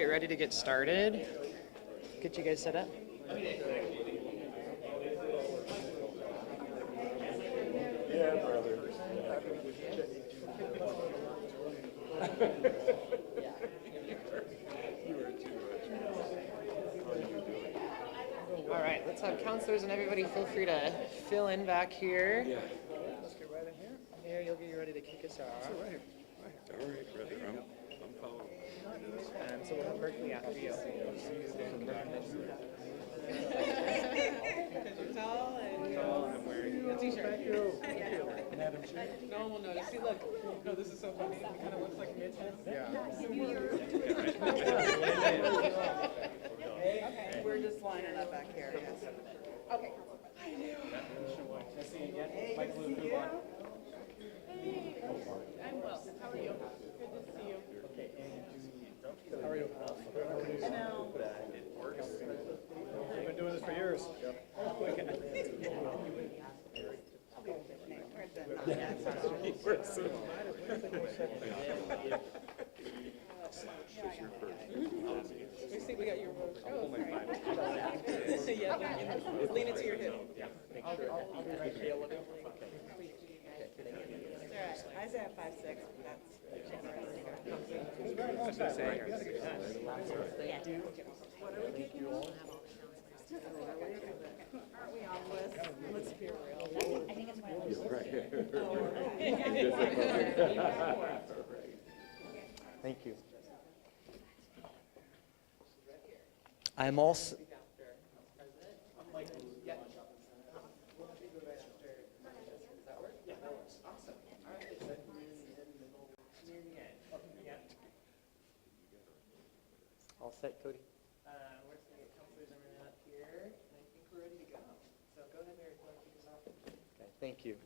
get ready to get started. Get you guys set up. Yeah, brother. All right, let's have counselors and everybody feel free to fill in back here. Yeah. Let's get right in here. Here, you'll get ready to kick us off. Right here. All right, brother. I'm following. And so we'll have Merkley after you. Because you're tall and I'm wearing a t-shirt. Thank you. Madam Chair. No one will notice. See, look. No, this is so funny. It kind of looks like Mitch. Yeah. Okay, we're just lining up back here. Yes. Okay. I'm well. How are you? Good to see you. How are you? I know. We've been doing this for years. We see we got your robe. Oh, sorry. Yeah, lean into your hip. All right. Isaiah 5:6. That's what are we kicking off? Aren't we on list? Let's be real. I think it's one of those. Thank you. I'm also. All set, Cody? We're just going to get Councilor Zimmerman up here, and I think we're ready to go. So go ahead, Mayor, if you want to kick us off. Okay, thank you.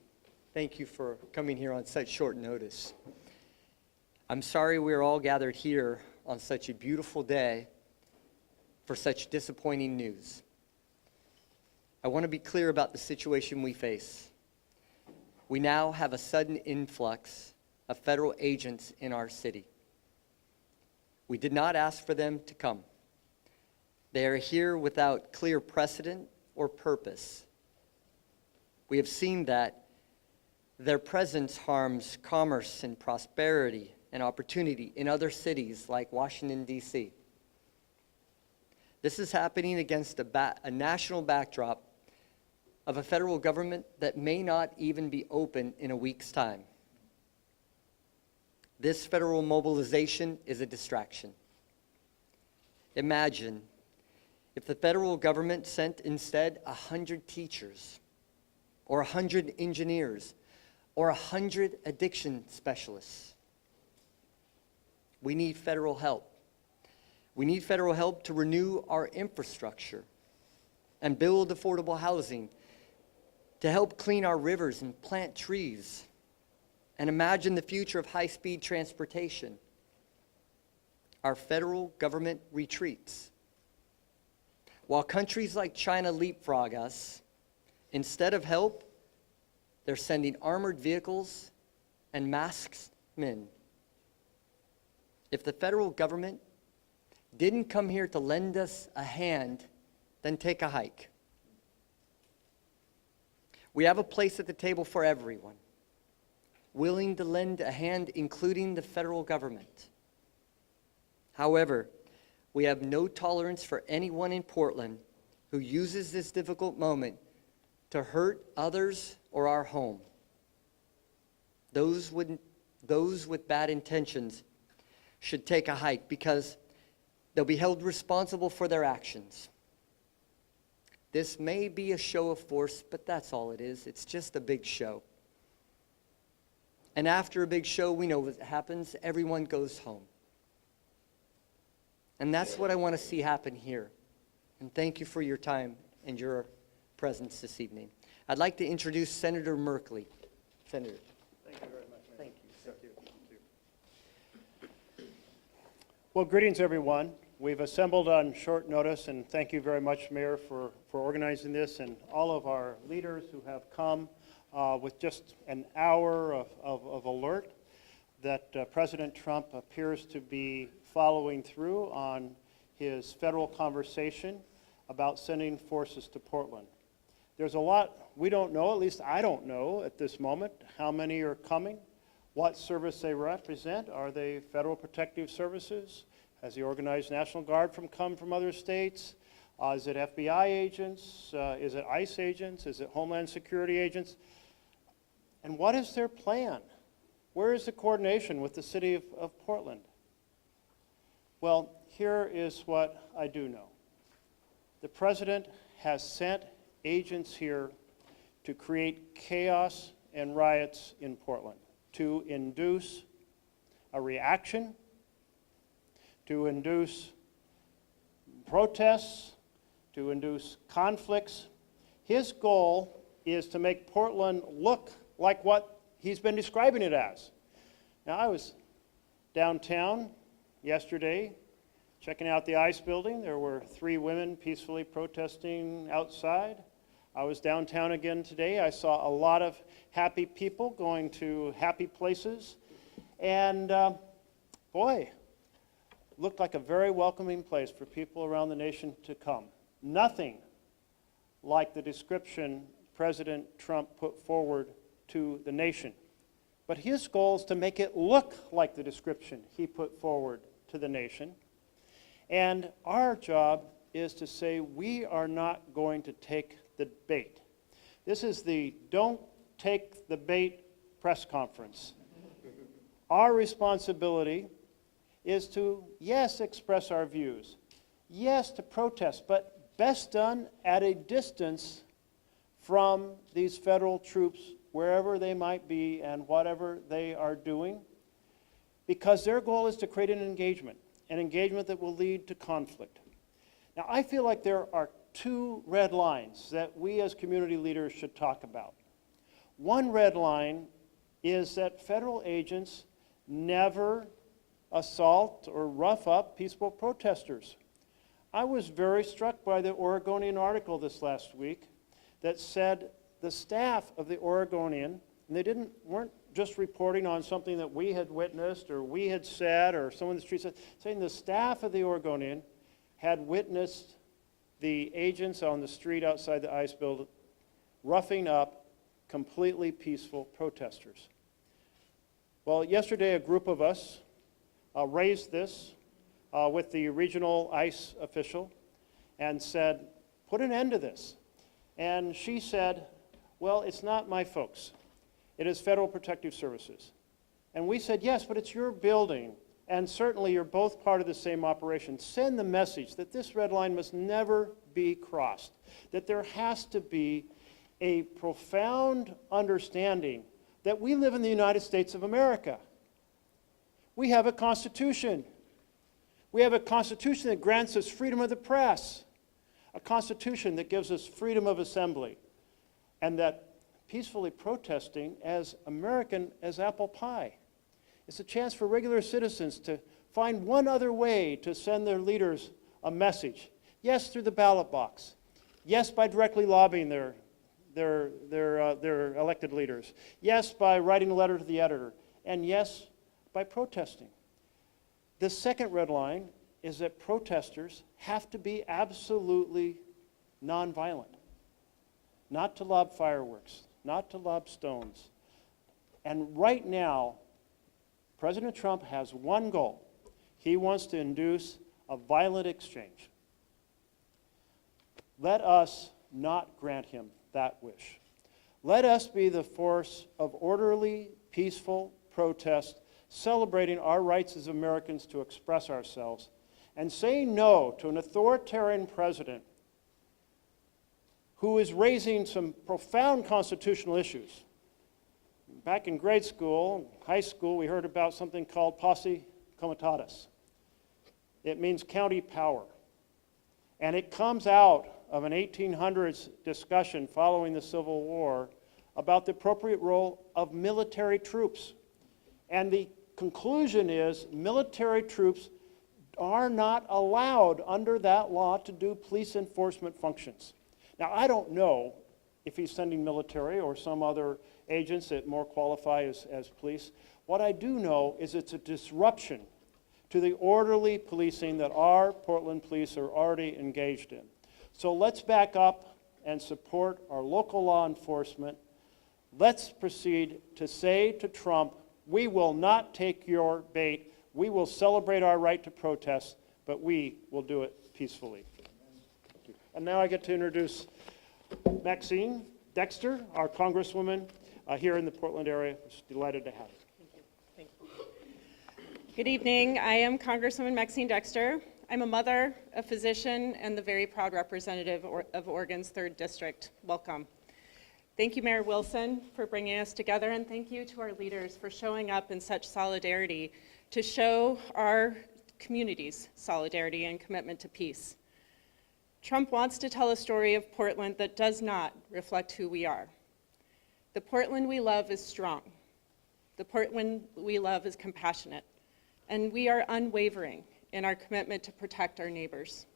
Thank you for coming here on such short notice. I'm sorry we're all gathered here on such a beautiful day for such disappointing news. I want to be clear about the situation we face. We now have a sudden influx of federal agents in our city. We did not ask for them to come. They are here without clear precedent or purpose. We have seen that their presence harms commerce and prosperity and opportunity in other cities like Washington, D.C. This is happening against a national backdrop of a federal government that may not even be open in a week's time. This federal mobilization is a distraction. Imagine if the federal government sent instead 100 teachers, or 100 engineers, or 100 addiction specialists. We need federal help. We need federal help to renew our infrastructure and build affordable housing, to help clean our rivers and plant trees, and imagine the future of high-speed transportation. Our federal government retreats. While countries like China leapfrog us, instead of help, they're sending armored vehicles and masked men. If the federal government didn't come here to lend us a hand, then take a hike. We have a place at the table for everyone, willing to lend a hand, including the federal government. However, we have no tolerance for anyone in Portland who uses this difficult moment to hurt others or our home. Those with bad intentions should take a hike because they'll be held responsible for their actions. This may be a show of force, but that's all it is. It's just a big show. And after a big show, we know what happens. Everyone goes home. And that's what I want to see happen here. And thank you for your time and your presence this evening. I'd like to introduce Senator Merkley. Senator. Thank you very much. Thank you. Thank you. Well, greetings, everyone. We've assembled on short notice, and thank you very much, Mayor, for organizing this, and all of our leaders who have come with just an hour of alert that President Trump appears to be following through on his federal conversation about sending forces to Portland. There's a lot we don't know, at least I don't know at this moment, how many are coming, what service they represent. Are they Federal Protective Services? Has the Organized National Guard come from other states? Is it FBI agents? Is it ICE agents? Is it Homeland Security agents? And what is their plan? Where is the coordination with the city of Portland? Well, here is what I do know. The president has sent agents here to create chaos and riots in Portland, to induce a reaction, to induce protests, to induce conflicts. His goal is to make Portland look like what he's been describing it as. Now, I was downtown yesterday checking out the ICE building. There were 3 women peacefully protesting outside. I was downtown again today. I saw a lot of happy people going to happy places. And boy, looked like a very welcoming place for people around the nation to come. Nothing like the description President Trump put forward to the nation. But his goal is to make it look like the description he put forward to the nation. And our job is to say we are not going to take the bait. This is the Don't Take the Bait press conference. Our responsibility is to, yes, express our views, yes, to protest, but best done at a distance from these federal troops, wherever they might be and whatever they are doing, because their goal is to create an engagement that will lead to conflict. Now, I feel like there are 2 red lines that we as community leaders should talk about. One red line is that federal agents never assault or rough up peaceful protesters. I was very struck by the Oregonian article this last week that said the staff of the Oregonian, and they weren't just reporting on something that we had witnessed or we had said or someone in the street said, saying the staff of the Oregonian had witnessed the agents on the street outside the ICE building roughing up completely peaceful protesters. Well, yesterday a group of us raised this with the regional ICE official and said, put an end to this. And she said, well, it's not my folks. It is Federal Protective Services. And we said, yes, but it's your building. And certainly you're both part of the same operation. Send the message that this red line must never be crossed, that there has to be a profound understanding that we live in the United States of America. We have a Constitution. We have a Constitution that grants us freedom of the press, a Constitution that gives us freedom of assembly, and that peacefully protesting as American as apple pie. It's a chance for regular citizens to find one other way to send their leaders a message. Yes, through the ballot box. Yes, by directly lobbying their elected leaders. Yes, by writing a letter to the editor. And yes, by protesting. The second red line is that protesters have to be absolutely nonviolent. Not to lob fireworks, not to lob stones. And right now, President Trump has one goal. He wants to induce a violent exchange. Let us not grant him that wish. Let us be the force of orderly, peaceful protest, celebrating our rights as Americans to express ourselves, and saying no to an authoritarian president who is raising some profound constitutional issues. Back in grade school, high school, we heard about something called posse comitatus. It means county power. And it comes out of an 1800s discussion following the Civil War about the appropriate role of military troops. And the conclusion is military troops are not allowed under that law to do police enforcement functions. Now, I don't know if he's sending military or some other agents that more qualify as police. What I do know is it's a disruption to the orderly policing that our Portland police are already engaged in. So let's back up and support our local law enforcement. Let's proceed to say to Trump, we will not take your bait. We will celebrate our right to protest, but we will do it peacefully. And now I get to introduce Maxine Dexter, our Congresswoman here in the Portland area. Just delighted to have her. Thank you. Good evening. I am Congresswoman Maxine Dexter. I'm a mother, a physician, and the very proud representative of Oregon's 3rd District. Welcome. Thank you, Mayor Wilson, for bringing us together, and thank you to our leaders for showing up in such solidarity to show our community's solidarity and commitment to peace. Trump wants to tell a story of Portland that does not reflect who we are. The Portland we love is strong. The Portland we love is compassionate, and we are unwavering in our commitment to protect our neighbors.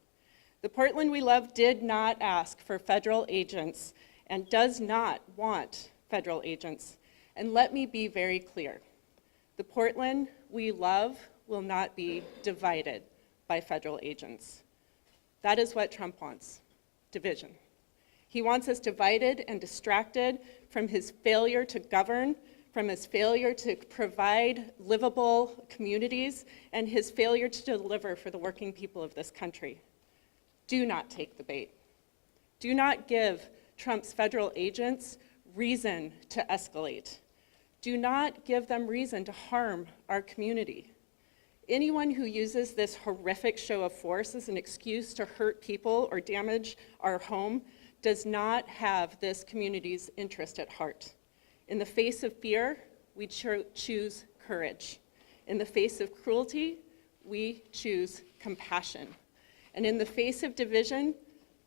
The Portland we love did not ask for federal agents and does not want federal agents. And let me be very clear. The Portland we love will not be divided by federal agents. That is what Trump wants, division. He wants us divided and distracted from his failure to govern, from his failure to provide livable communities, and his failure to deliver for the working people of this country. Do not take the bait. Do not give Trump's federal agents reason to escalate. Do not give them reason to harm our community. Anyone who uses this horrific show of force as an excuse to hurt people or damage our home does not have this community's interest at heart. In the face of fear, we choose courage. In the face of cruelty, we choose compassion. And in the face of division,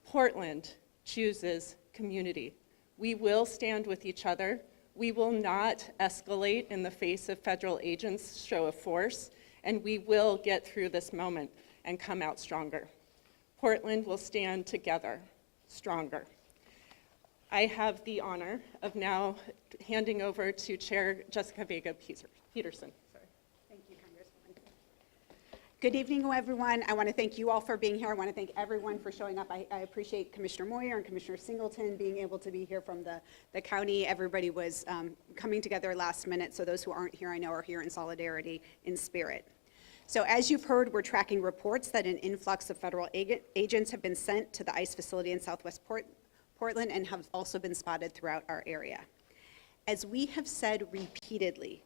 Portland chooses community. We will stand with each other. We will not escalate in the face of federal agents' show of force, and we will get through this moment and come out stronger. Portland will stand together, stronger. I have the honor of now handing over to Chair Jessica Vega Peterson. Thank you, Congresswoman. Good evening, everyone. I want to thank you all for being here. I want to thank everyone for showing up. I appreciate Commissioner Moyer and Commissioner Singleton being able to be here from the county. Everybody was coming together last minute, so those who aren't here I know are here in solidarity in spirit. So as you've heard, we're tracking reports that an influx of federal agents have been sent to the ICE facility in Southwest Portland and have also been spotted throughout our area. As we have said repeatedly,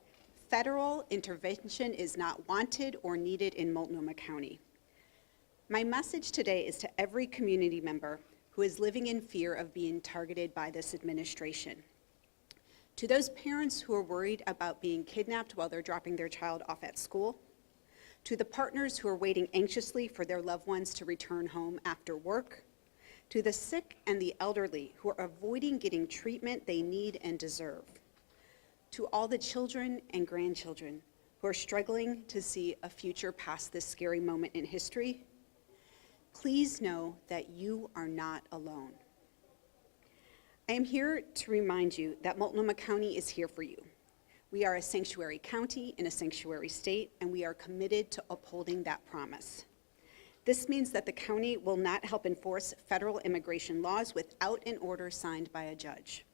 federal intervention is not wanted or needed in Multnomah County. My message today is to every community member who is living in fear of being targeted by this administration. To those parents who are worried about being kidnapped while they're dropping their child off at school, to the partners who are waiting anxiously for their loved ones to return home after work, to the sick and the elderly who are avoiding getting treatment they need and deserve, to all the children and grandchildren who are struggling to see a future past this scary moment in history, please know that you are not alone. I am here to remind you that Multnomah County is here for you. We are a sanctuary county in a sanctuary state, and we are committed to upholding that promise. This means that the county will not help enforce federal immigration laws without an order signed by a judge.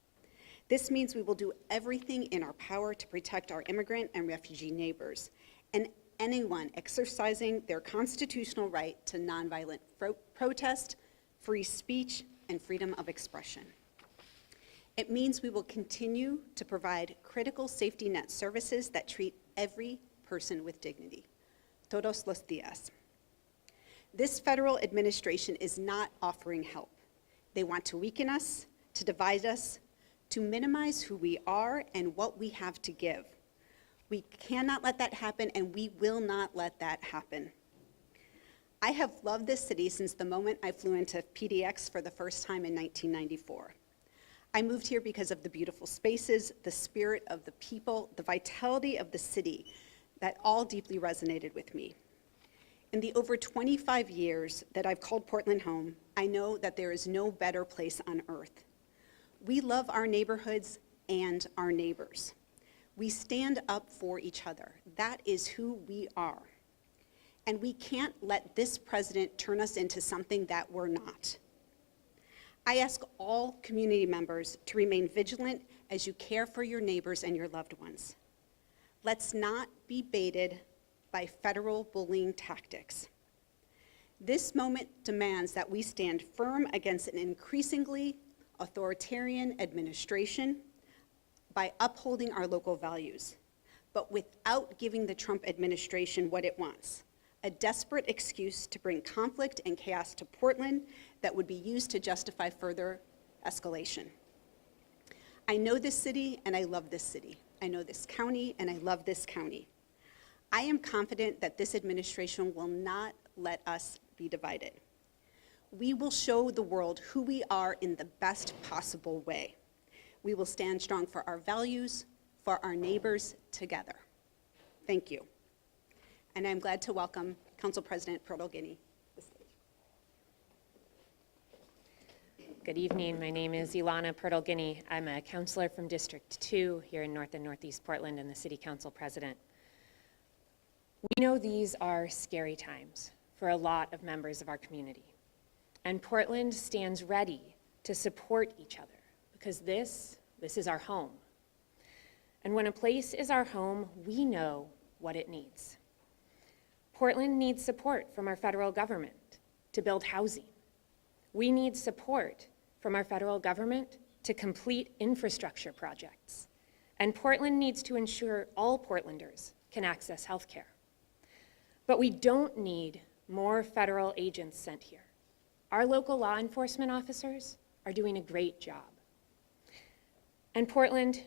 This means we will do everything in our power to protect our immigrant and refugee neighbors and anyone exercising their constitutional right to nonviolent protest, free speech, and freedom of expression. It means we will continue to provide critical safety net services that treat every person with dignity, todos los días. This federal administration is not offering help. They want to weaken us, to divide us, to minimize who we are and what we have to give. We cannot let that happen, and we will not let that happen. I have loved this city since the moment I flew into PDX for the first time in 1994. I moved here because of the beautiful spaces, the spirit of the people, the vitality of the city that all deeply resonated with me. In the over 25 years that I've called Portland home, I know that there is no better place on earth. We love our neighborhoods and our neighbors. We stand up for each other. That is who we are. And we can't let this president turn us into something that we're not. I ask all community members to remain vigilant as you care for your neighbors and your loved ones. Let's not be baited by federal bullying tactics. This moment demands that we stand firm against an increasingly authoritarian administration by upholding our local values, but without giving the Trump administration what it wants, a desperate excuse to bring conflict and chaos to Portland that would be used to justify further escalation. I know this city and I love this city. I know this county and I love this county. I am confident that this administration will not let us be divided. We will show the world who we are in the best possible way. We will stand strong for our values, for our neighbors together. Thank you. And I'm glad to welcome Council President Pertl-Guiney to the stage. Good evening. My name is Ilana Pertl-Guiney. I'm a counselor from District 2 here in North and Northeast Portland and the City Council President. We know these are scary times for a lot of members of our community. And Portland stands ready to support each other because this is our home. And when a place is our home, we know what it needs. Portland needs support from our federal government to build housing. We need support from our federal government to complete infrastructure projects. And Portland needs to ensure all Portlanders can access health care. But we don't need more federal agents sent here. Our local law enforcement officers are doing a great job. And Portland,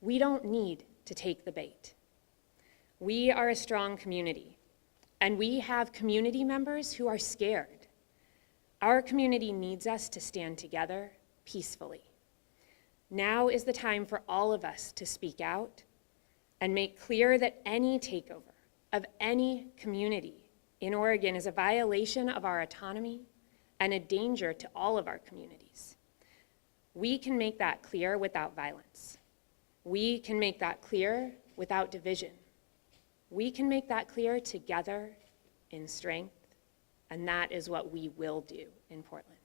we don't need to take the bait. We are a strong community, and we have community members who are scared. Our community needs us to stand together peacefully. Now is the time for all of us to speak out and make clear that any takeover of any community in Oregon is a violation of our autonomy and a danger to all of our communities. We can make that clear without violence. We can make that clear without division. We can make that clear together in strength, and that is what we will do in Portland.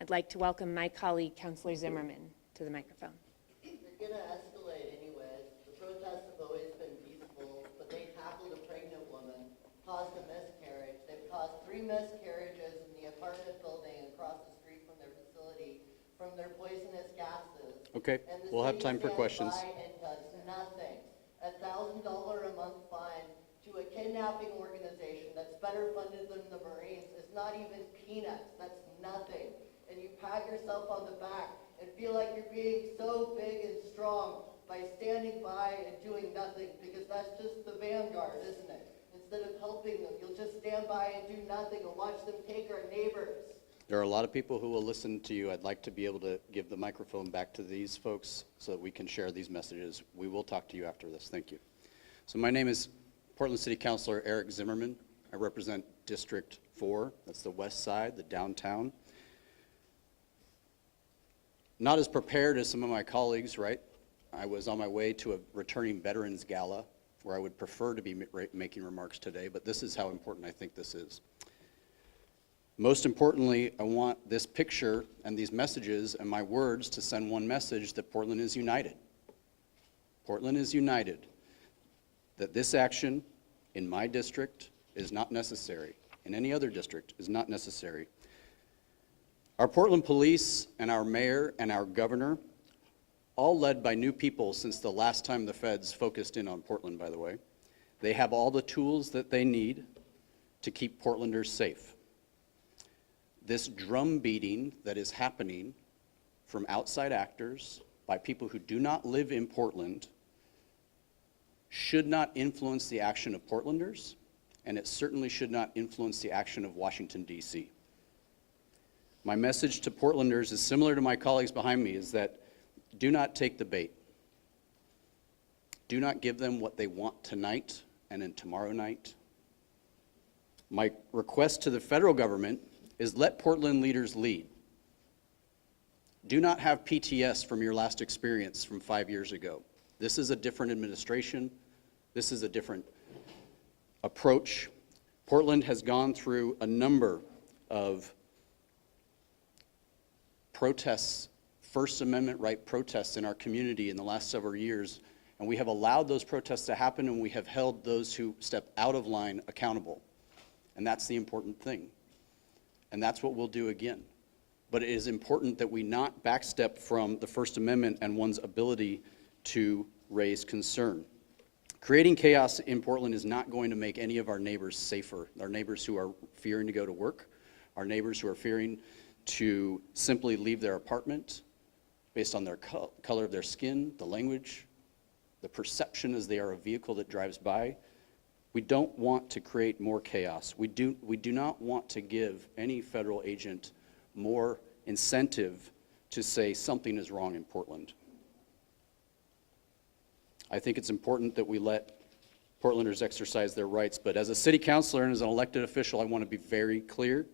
I'd like to welcome my colleague, Councilor Zimmerman, to the microphone. They're gonna escalate anyways. The protests have always been peaceful, but they tackled a pregnant woman, caused a miscarriage. They've caused 3 miscarriages in the apartment building across the street from their facility from their poisonous gases. Okay, And the we'll have city time for stands questions. by and does nothing. $1,000 a month fine to a kidnapping organization that's better funded than the Marines is not even peanuts. That's nothing. And you pat yourself on the back and feel like you're being so big and strong by standing by and doing nothing, because that's just the vanguard, isn't it? Instead of helping them, you'll just stand by and do nothing and watch them take our neighbors. There are a lot of people who will listen to you. I'd like to be able to give the microphone back to these folks so that we can share these messages. We will talk to you after this. Thank you. So my name is Portland City Councilor Eric Zimmerman. I represent District 4. That's the west side, the downtown. Not as prepared as some of my colleagues, right? I was on my way to a returning veterans gala where I would prefer to be making remarks today, but this is how important I think this is. Most importantly, I want this picture and these messages and my words to send one message: that Portland is united. Portland is united. That this action in my district is not necessary, in any other district is not necessary. Our Portland police and our mayor and our governor, all led by new people since the last time the feds focused in on Portland, by the way, they have all the tools that they need to keep Portlanders safe. This drum beating that is happening from outside actors by people who do not live in Portland should not influence the action of Portlanders, and it certainly should not influence the action of Washington, D.C. My message to Portlanders is similar to my colleagues behind me, is that do not take the bait. Do not give them what they want tonight and then tomorrow night. My request to the federal government is let Portland leaders lead. Do not have PTS from your last experience from 5 years ago. This is a different administration. This is a different approach. Portland has gone through a number of protests, First Amendment right protests in our community in the last several years, and we have allowed those protests to happen, and we have held those who step out of line accountable. And that's the important thing. And that's what we'll do again. But it is important that we not backstep from the First Amendment and one's ability to raise concern. Creating chaos in Portland is not going to make any of our neighbors safer. Our neighbors who are fearing to go to work, our neighbors who are fearing to simply leave their apartment based on their color of their skin, the language, the perception as they are a vehicle that drives by. We don't want to create more chaos. We do not want to give any federal agent more incentive to say something is wrong in Portland. I think it's important that we let Portlanders exercise their rights, but as a city councilor and as an elected official, I want to be very clear.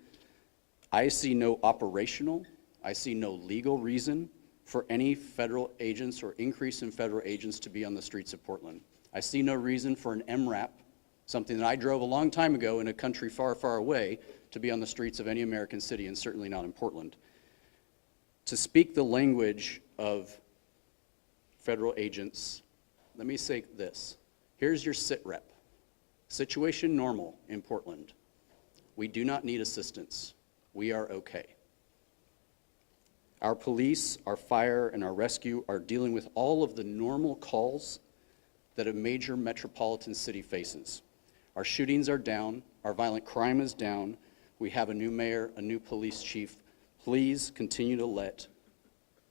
I see no operational, I see no legal reason for any federal agents or increase in federal agents to be on the streets of Portland. I see no reason for an MRAP, something that I drove a long time ago in a country far, far away, to be on the streets of any American city, and certainly not in Portland. To speak the language of federal agents, let me say this. Here's your sit rep. Situation normal in Portland. We do not need assistance. We are okay. Our police, our fire, and our rescue are dealing with all of the normal calls that a major metropolitan city faces. Our shootings are down. Our violent crime is down. We have a new mayor, a new police chief. Please continue to let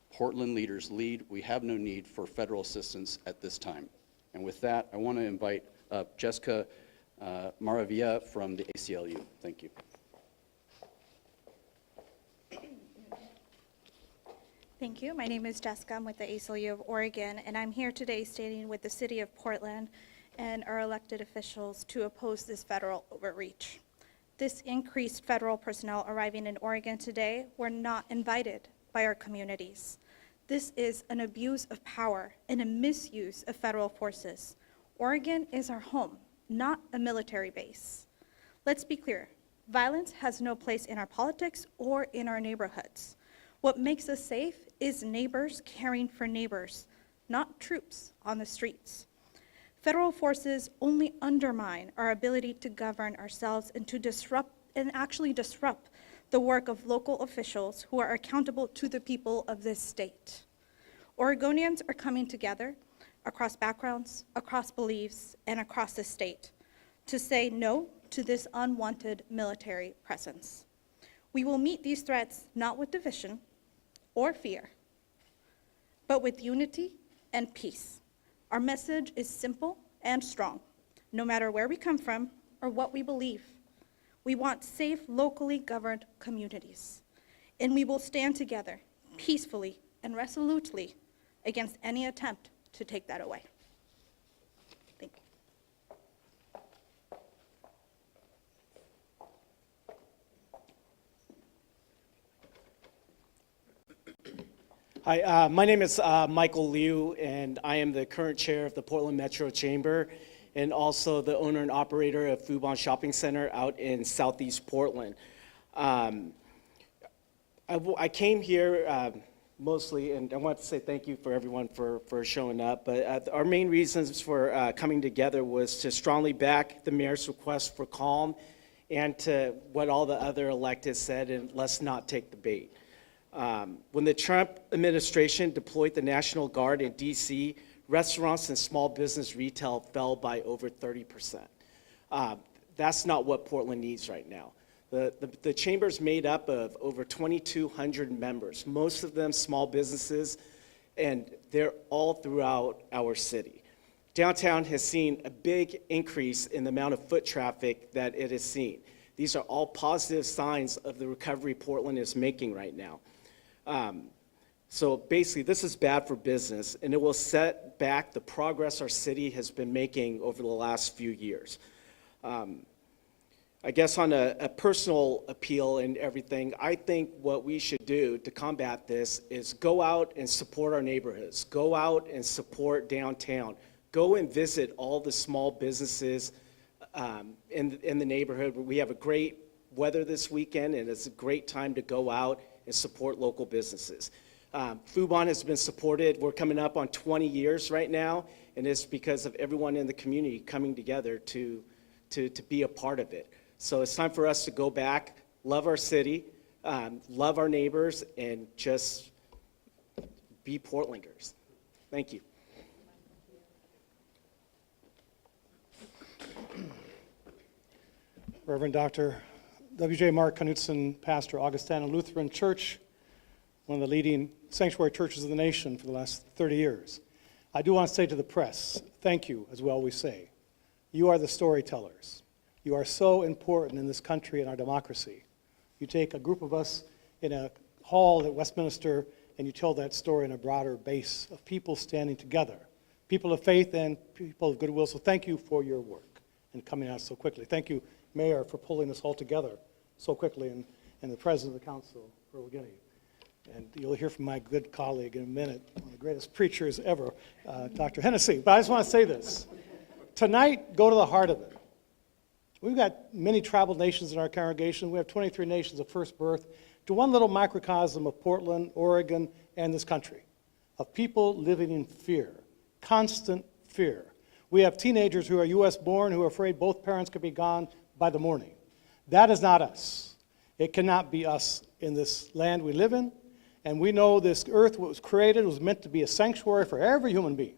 Portland leaders lead. We have no need for federal assistance at this time. And with that, I want to invite Jessica Maravilla from the ACLU. Thank you. Thank you. My name is Jessica. I'm with the ACLU of Oregon, and I'm here today standing with the City of Portland and our elected officials to oppose this federal overreach. This increased federal personnel arriving in Oregon today were not invited by our communities. This is an abuse of power and a misuse of federal forces. Oregon is our home, not a military base. Let's be clear, violence has no place in our politics or in our neighborhoods. What makes us safe is neighbors caring for neighbors, not troops on the streets. Federal forces only undermine our ability to govern ourselves and to actually disrupt the work of local officials who are accountable to the people of this state. Oregonians are coming together across backgrounds, across beliefs, and across the state to say no to this unwanted military presence. We will meet these threats not with division or fear, but with unity and peace. Our message is simple and strong, no matter where we come from or what we believe. We want safe, locally governed communities, and we will stand together peacefully and resolutely against any attempt to take that away. Thank you. Hi, my name is Michael Liu, and I am the current chair of the Portland Metro Chamber and also the owner and operator of Fubon Shopping Center out in Southeast Portland. I came here mostly, and I want to say thank you for everyone for showing up, but our main reasons for coming together was to strongly back the mayor's request for calm and to what all the other electeds said, and let's not take the bait. When the Trump administration deployed the National Guard in DC, restaurants and small business retail fell by over 30%. That's not what Portland needs right now. The chamber's made up of over 2,200 members, most of them small businesses, and they're all throughout our city. Downtown has seen a big increase in the amount of foot traffic that it has seen. These are all positive signs of the recovery Portland is making right now. So basically, this is bad for business, and it will set back the progress our city has been making over the last few years. I guess on a personal appeal and everything, I think what we should do to combat this is go out and support our neighborhoods, go out and support downtown, go and visit all the small businesses in the neighborhood. We have a great weather this weekend, and it's a great time to go out and support local businesses. Foodbon has been supported. We're coming up on 20 years right now, and it's because of everyone in the community coming together to be a part of it. So it's time for us to go back, love our city, love our neighbors, and just be Portlanders. Thank you. Reverend Dr. W.J. Mark Knutson, pastor, Augustana Lutheran Church, one of the leading sanctuary churches of the nation for the last 30 years. I do want to say to the press, thank you, as we always say. You are the storytellers. You are so important in this country and our democracy. You take a group of us in a hall at Westminster and you tell that story in a broader base of people standing together, people of faith and people of goodwill. So thank you for your work and coming out so quickly. Thank you, Mayor, for pulling us all together so quickly, and the President of the Council, Earl Guinea. And you'll hear from my good colleague in a minute, one of the greatest preachers ever, Dr. Hennessy. But I just want to say this. Tonight, go to the heart of it. We've got many traveled nations in our congregation. We have 23 nations of first birth, to one little microcosm of Portland, Oregon, and this country, of people living in fear, constant fear. We have teenagers who are U.S. born who are afraid both parents could be gone by the morning. That is not us. It cannot be us in this land we live in. And we know this earth was created was meant to be a sanctuary for every human being.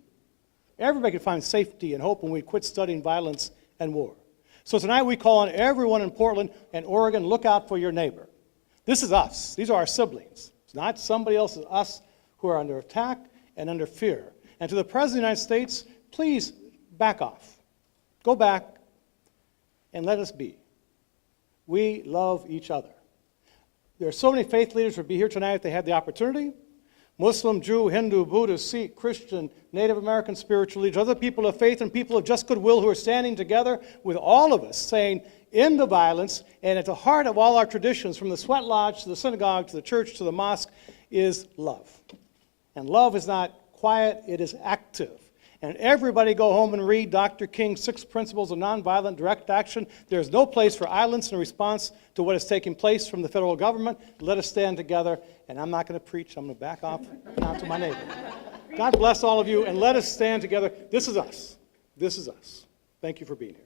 Everybody could find safety and hope when we quit studying violence and war. So tonight we call on everyone in Portland and Oregon, look out for your neighbor. This is us. These are our siblings. It's not somebody else, it's us who are under attack and under fear. And to the President of the United States, please back off. Go back and let us be. We love each other. There are so many faith leaders who would be here tonight if they had the opportunity. Muslim, Jew, Hindu, Buddhist, Sikh, Christian, Native American spiritual leaders, other people of faith and people of just goodwill who are standing together with all of us saying, end the violence, and at the heart of all our traditions, from the sweat lodge to the synagogue to the church to the mosque, is love. And love is not quiet, it is active. And everybody go home and read Dr. King's 6 Principles of Nonviolent Direct Action. There's no place for violence in response to what is taking place from the federal government. Let us stand together, and I'm not going to preach. I'm going to back off and out to my neighbor. God bless all of you, and let us stand together. This is us. This is us. Thank you for being here.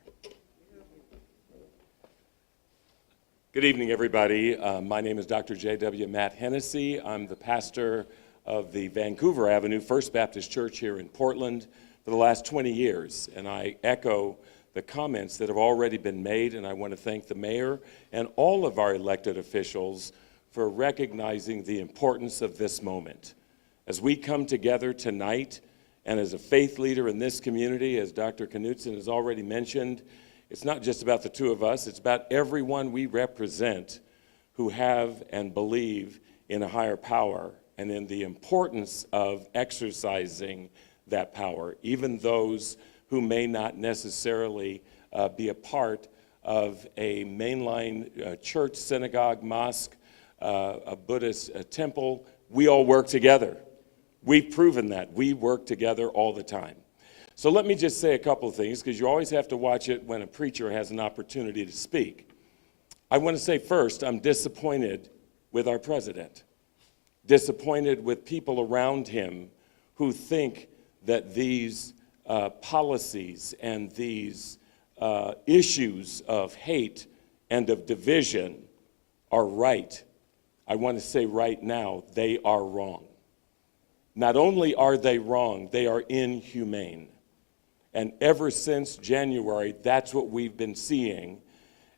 Good evening, everybody. My name is Dr. J.W. Matt Hennessy. I'm the pastor of the Vancouver Avenue First Baptist Church here in Portland for the last 20 years. And I echo the comments that have already been made, and I want to thank the mayor and all of our elected officials for recognizing the importance of this moment. As we come together tonight, and as a faith leader in this community, as Dr. Knutson has already mentioned, it's not just about the two of us, it's about everyone we represent who have and believe in a higher power and in the importance of exercising that power, even those who may not necessarily be a part of a mainline church, synagogue, mosque, a Buddhist temple. We all work together. We've proven that. We work together all the time. So let me just say a couple of things, because you always have to watch it when a preacher has an opportunity to speak. I want to say first, I'm disappointed with our president, disappointed with people around him who think that these policies and these issues of hate and of division are right. I want to say right now, they are wrong. Not only are they wrong, they are inhumane. And ever since January, that's what we've been seeing.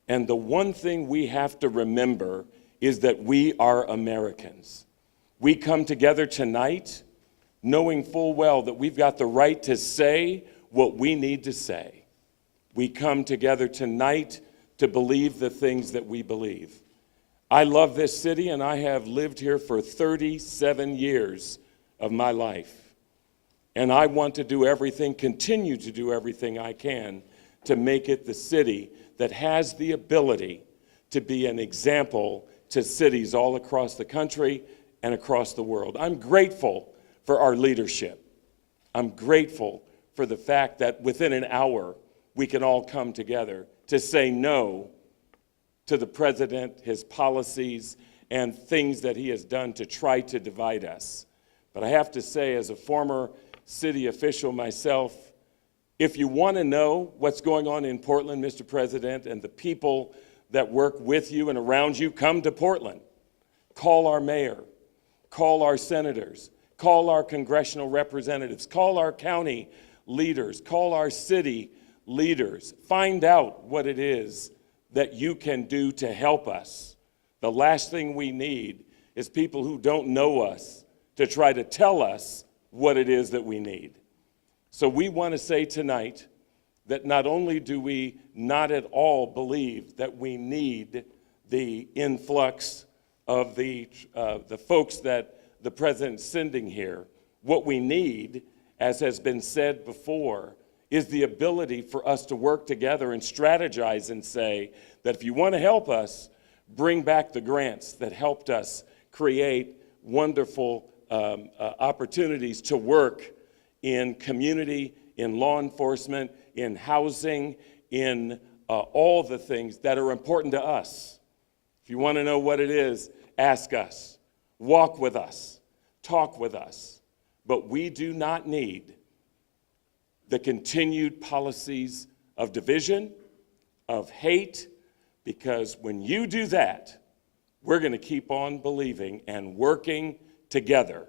And the one thing we have to remember is that we are Americans. We come together tonight knowing full well that we've got the right to say what we need to say. We come together tonight to believe the things that we believe. I love this city, and I have lived here for 37 years of my life. And I want to do everything, continue to do everything I can to make it the city that has the ability to be an example to cities all across the country and across the world. I'm grateful for our leadership. I'm grateful for the fact that within an hour, we can all come together to say no to the president, his policies, and things that he has done to try to divide us. But I have to say, as a former city official myself, if you want to know what's going on in Portland, Mr. President, and the people that work with you and around you, come to Portland. Call our mayor, call our senators, call our congressional representatives, call our county leaders, call our city leaders. Find out what it is that you can do to help us. The last thing we need is people who don't know us to try to tell us what it is that we need. So we want to say tonight that not only do we not at all believe that we need the influx of the folks that the president's sending here, what we need, as has been said before, is the ability for us to work together and strategize and say that if you want to help us, bring back the grants that helped us create wonderful opportunities to work in community, in law enforcement, in housing, in all the things that are important to us. If you want to know what it is, ask us, walk with us, talk with us. But we do not need the continued policies of division, of hate, because when you do that, we're going to keep on believing and working together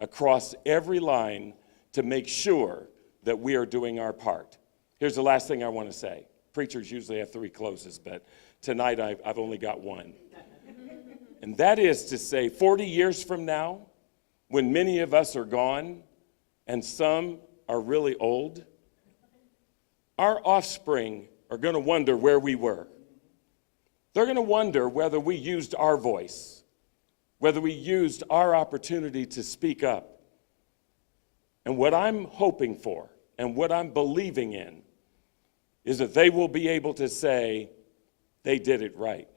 across every line to make sure that we are doing our part. Here's the last thing I want to say. Preachers usually have 3 closes, but tonight I've only got one. And that is to say, 40 years from now, when many of us are gone and some are really old, our offspring are going to wonder where we were. They're going to wonder whether we used our voice, whether we used our opportunity to speak up. And what I'm hoping for and what I'm believing in is that they will be able to say they did it right.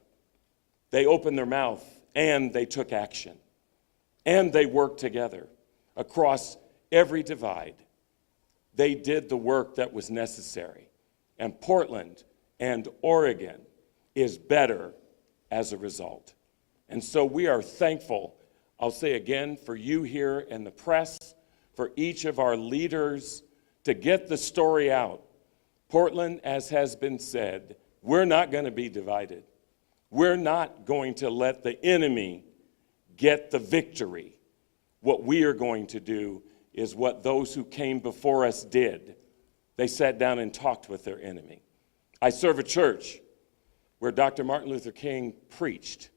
They opened their mouth and they took action. And they worked together across every divide. They did the work that was necessary. And Portland and Oregon is better as a result. And so we are thankful, I'll say again, for you here and the press, for each of our leaders to get the story out. Portland, as has been said, we're not going to be divided. We're not going to let the enemy get the victory. What we are going to do is what those who came before us did. They sat down and talked with their enemy. I serve a church where Dr. Martin Luther King preached,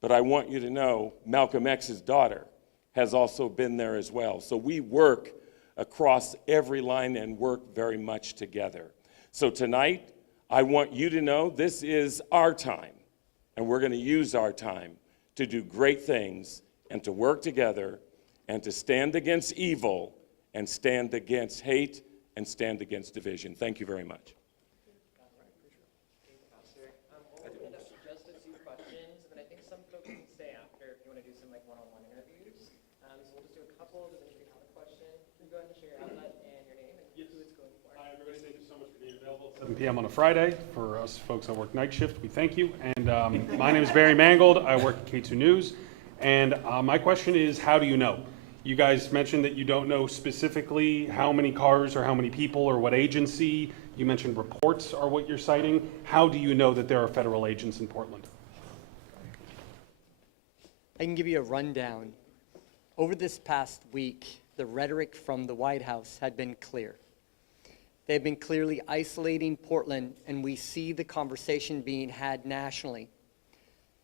but I want you to know Malcolm X's daughter has also been there as well. So we work across every line and work very much together. So tonight, I want you to know this is our time, and we're going to use our time to do great things and to work together and to stand against evil and stand against hate and stand against division. Thank you very much. We'll open it up to just a few questions, but I think some folks can stay after if you want to do some one-on-one interviews. So we'll just do a couple, but then if you have a question, you go ahead and share your outlet and your name and who it's going for. Hi, everybody. Thank you so much for being available at 7 p.m. on a Friday. For us folks that work night shift, we thank you. And my name is Barry Mangold. I work at K2 News. And my question is, how do you know? You guys mentioned that you don't know specifically how many cars or how many people or what agency. You mentioned reports are what you're citing. How do you know that there are federal agents in Portland? I can give you a rundown. Over this past week, the rhetoric from the White House had been clear. They've been clearly isolating Portland, and we see the conversation being had nationally.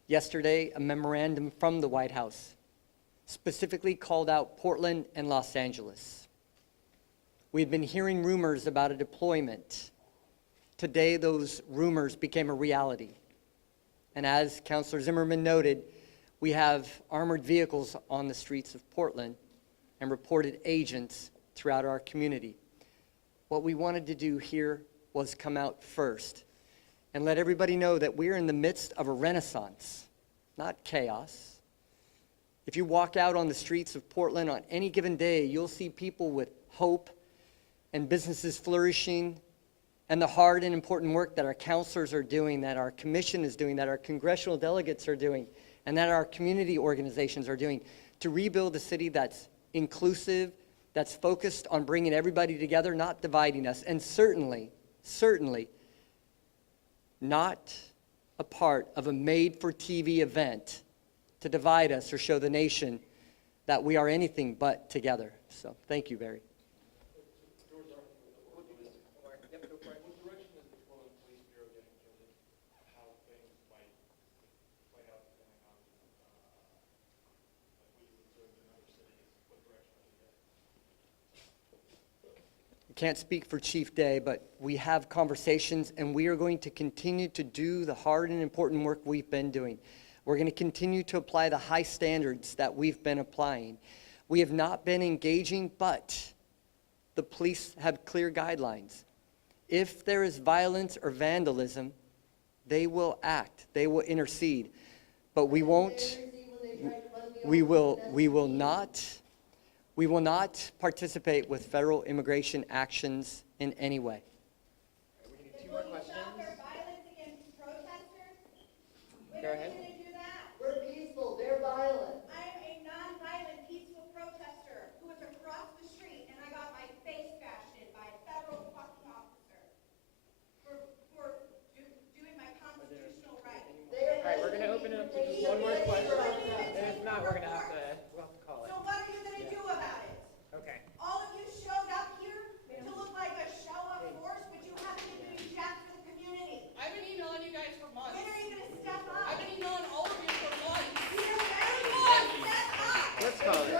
Yesterday, a memorandum from the White House specifically called out Portland and Los Angeles. We've been hearing rumors about a deployment. Today, those rumors became a reality. And as Councilor Zimmerman noted, we have armored vehicles on the streets of Portland and reported agents throughout our community. What we wanted to do here was come out first and let everybody know that we're in the midst of a renaissance, not chaos. If you walk out on the streets of Portland on any given day, you'll see people with hope and businesses flourishing and the hard and important work that our counselors are doing, that our commission is doing, that our congressional delegates are doing, and that our community organizations are doing to rebuild a city that's inclusive, that's focused on bringing everybody together, not dividing us, and certainly not a part of a made-for-TV event to divide us or show the nation that we are anything but together. So, thank you, Barry. Can't speak for Chief Day, but we have conversations, and we are going to continue to do the hard and important work we've been doing. We're going to continue to apply the high standards that we've been applying. We have not been engaging, but the police have clear guidelines. If there is violence or vandalism, they will act, they will intercede, but we won't, we will not participate with federal immigration actions in any way. We can do 2 more questions. Violence against protesters? Go ahead. We're peaceful, they're violent. I'm a non-violent, peaceful protester who was across the street and I got my face bashed in by a federal fucking officer for doing my constitutional right. All right, we're going to open it up to just 1 more question. And if not, we'll have to call it. So what are you going to do about it? Okay. All of you showed up here to look like a show of force, but you haven't been doing jack for the community. I've been emailing you guys for months. When are you going to step up? I've been emailing all of you for months. You're very good. Step up. Let's call it.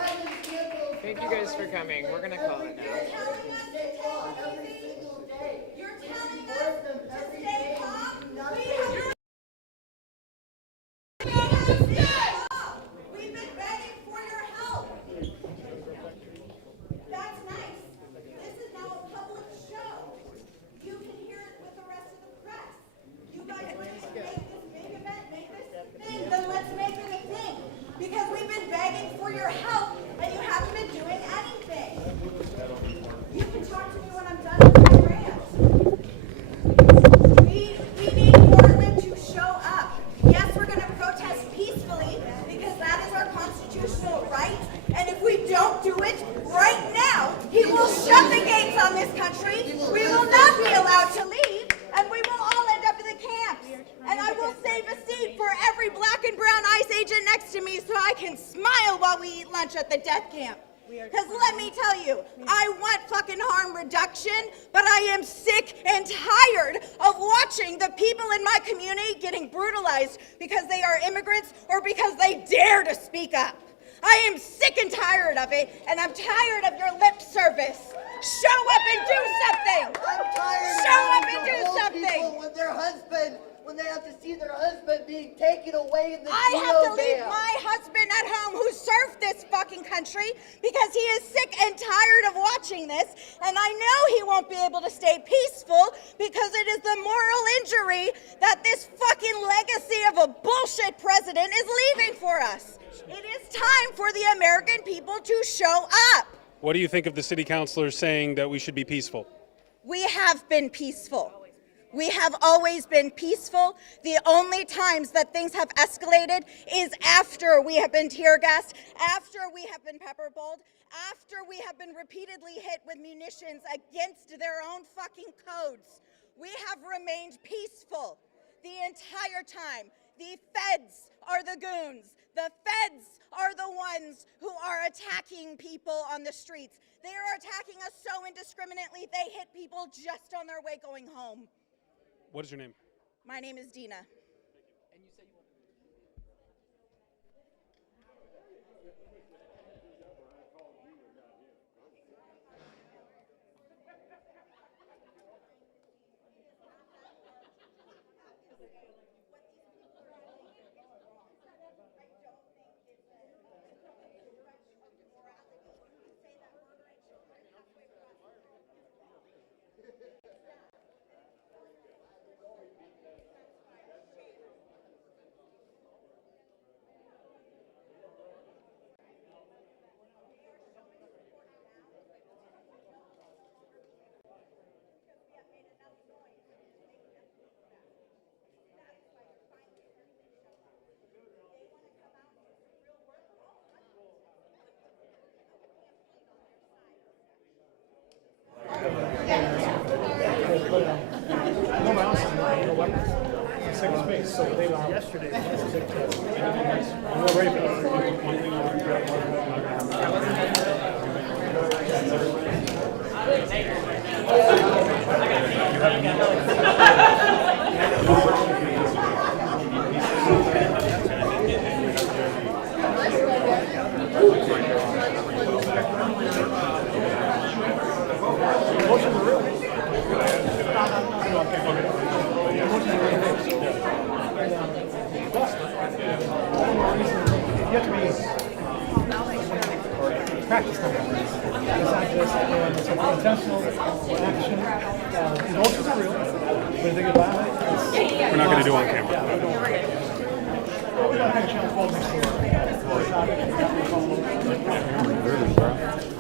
Thank you guys for coming. We're going to call it now. You're telling us to take it easy. You're telling us to stay calm. We've been begging for your help. That's nice. This is now a public show. You can hear it with the rest of the press. You guys want to make this big event, make this thing, then let's make it a thing. Because we've been begging for your help and you haven't been doing anything. You can talk to me when I'm done with my rant. We need Portland to show up. Yes, we're going to protest peacefully because that is our constitutional right. And if we don't do it right now, he will shut the gates on this country. We will not be allowed to leave, and we will all end up in the camps. And I will save a seat for every black and brown ICE agent next to me so I can smile while we eat lunch at the death camp. Because let me tell you, I want fucking harm reduction, but I am sick and tired of watching the people in my community getting brutalized because they are immigrants or because they dare to speak up. I am sick and tired of it, and I'm tired of your lip service. Show up and do something! I'm tired Show of up and do having to hold something! people when they have to see their husband being taken away in the I have to leave jail. my husband at home who served this fucking country because he is sick and tired of watching this, and I know he won't be able to stay peaceful because it is the moral injury that this fucking legacy of a bullshit president is leaving for us. It is time for the American people to show up. What do you think of the city councilors saying that we should be peaceful? We have been peaceful. We have always been peaceful. The only times that things have escalated is after we have been tear gassed, after we have been pepper balled, after we have been repeatedly hit with munitions against their own fucking codes. We have remained peaceful the entire time. The feds are the goons. The feds are the ones who are attacking people on the streets. They are attacking us so indiscriminately, they hit people just on their way going home. What is your name? My name is Dina. second space, so they were yesterday. And we're ready for that. One thing I regret was not gonna happen. You have to be practice them. It's not just it's intentional action. Emotions are real, but if they get violent, We're not gonna do on camera. we're not going to channel 12 next door.